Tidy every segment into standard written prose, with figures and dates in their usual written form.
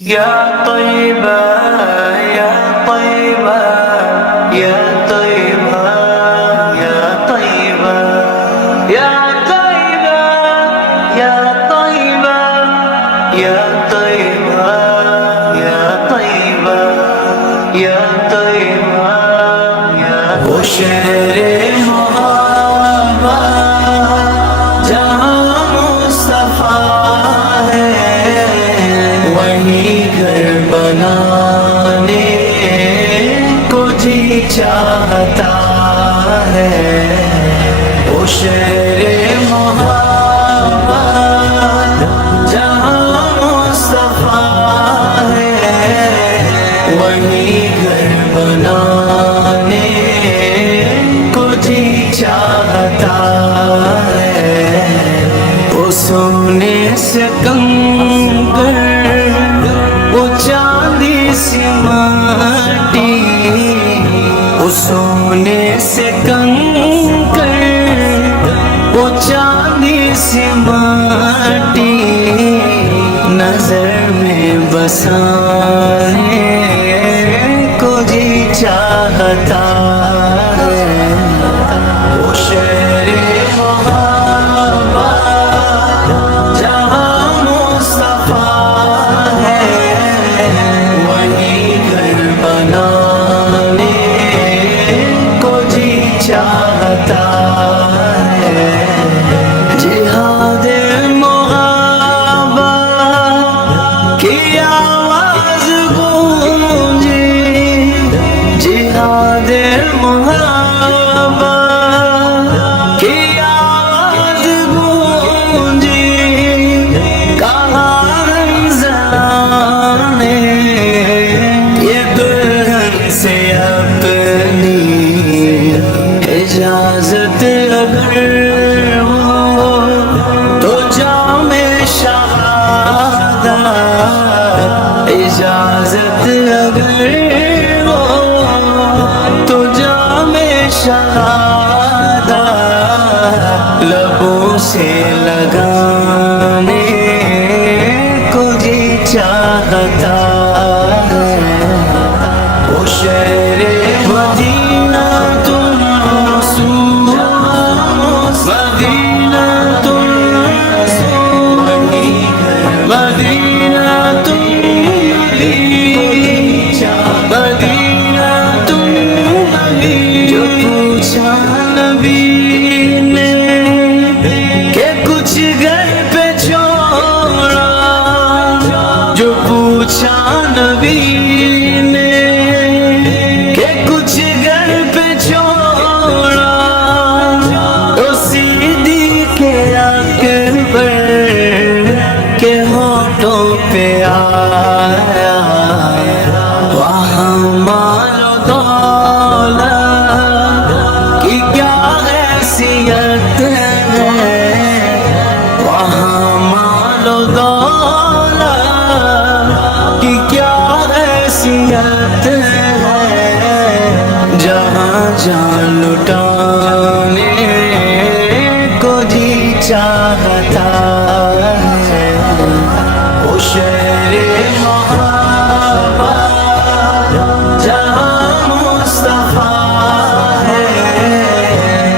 يا طيبة يا طيبة يا طيبة يا طيبة يا طيبة يا طيبة يا طيبة يا طيبة يا طيبة يا وہ شہر محبت جہاں مصطفیٰ ہے وہیں گھر بنانے کو جی چاہتا ہے وہ شہر محبت جہاں مصطفیٰ ہے وہیں گھر بنانے کو جی چاہتا ہے وہ سونے سے کنکر وہ چاندی سی مٹی وہ سونے سے کنکر وہ چاندی سی مٹی نظر میں بسانے کو جی چاہتا ہے وہ شہر محبت جہاں مصطفیٰ ہے وہیں گھر بنانے کو جی چاہتا ہے جہاد محبت کی آواز گونجی جہاد محبت کی آواز گونجی کہاں رمضان نے یہ دلہن سے اپنی اجازت اگر ہو تو جام شہادت اجازت اگر ہو تو جام شہادت لبوں سے لگانے کو جی چاہتا ہے وہ شہر مدینہ تم رسول مدینہ تم رسول مدینہ تم مدینہ تم جو پوچھا نبی نے کہ کچھ گھر پہ چھوڑا جو پوچھا نبی نے کہ کچھ گھر پہ چھوڑا تو صدیق اکبر کے ہونٹوں پہ آیا وہاں مال و دولت کی کیا حیثیت ہے وہاں مال و دولت کی کیا حیثیت ہے جہاں جان لٹانے کو جی چاہتا ہے وہ شہر محبت جہاں مصطفیٰ ہے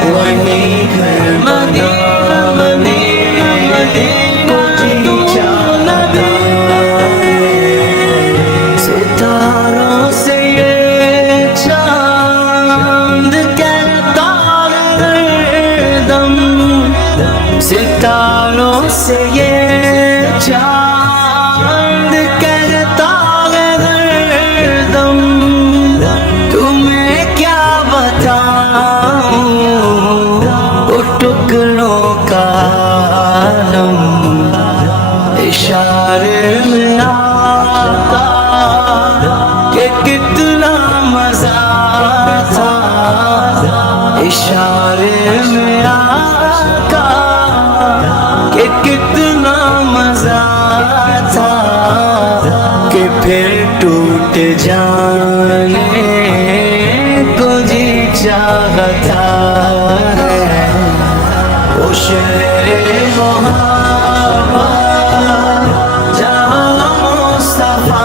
وہیں گھر بنانے کو جی چاہتا ہے ستاروں سے یہ چاند کہتا ہے دم ستاروں سے یہ چاند کہتا ہے دم تمہیں کیا بتاؤں وہ ٹکڑوں کا عالم اشارے میں آتا کہ کتنا مزہ تھا اشارے میں آتا کہ کتنا مزہ تھا کہ پھر ٹوٹ جانے کو جی چاہتا ہے وہ شہر محبت جہاں مصطفیٰ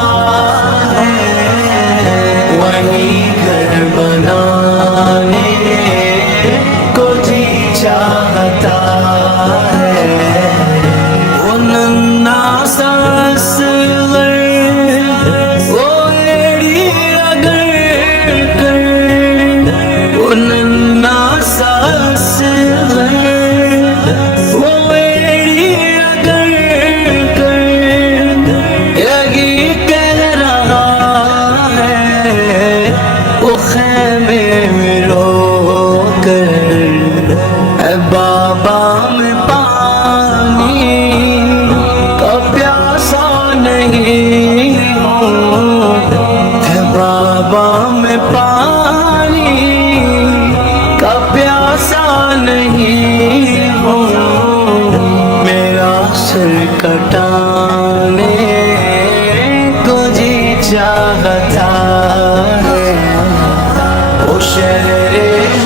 چاہتا ہے وہ شہر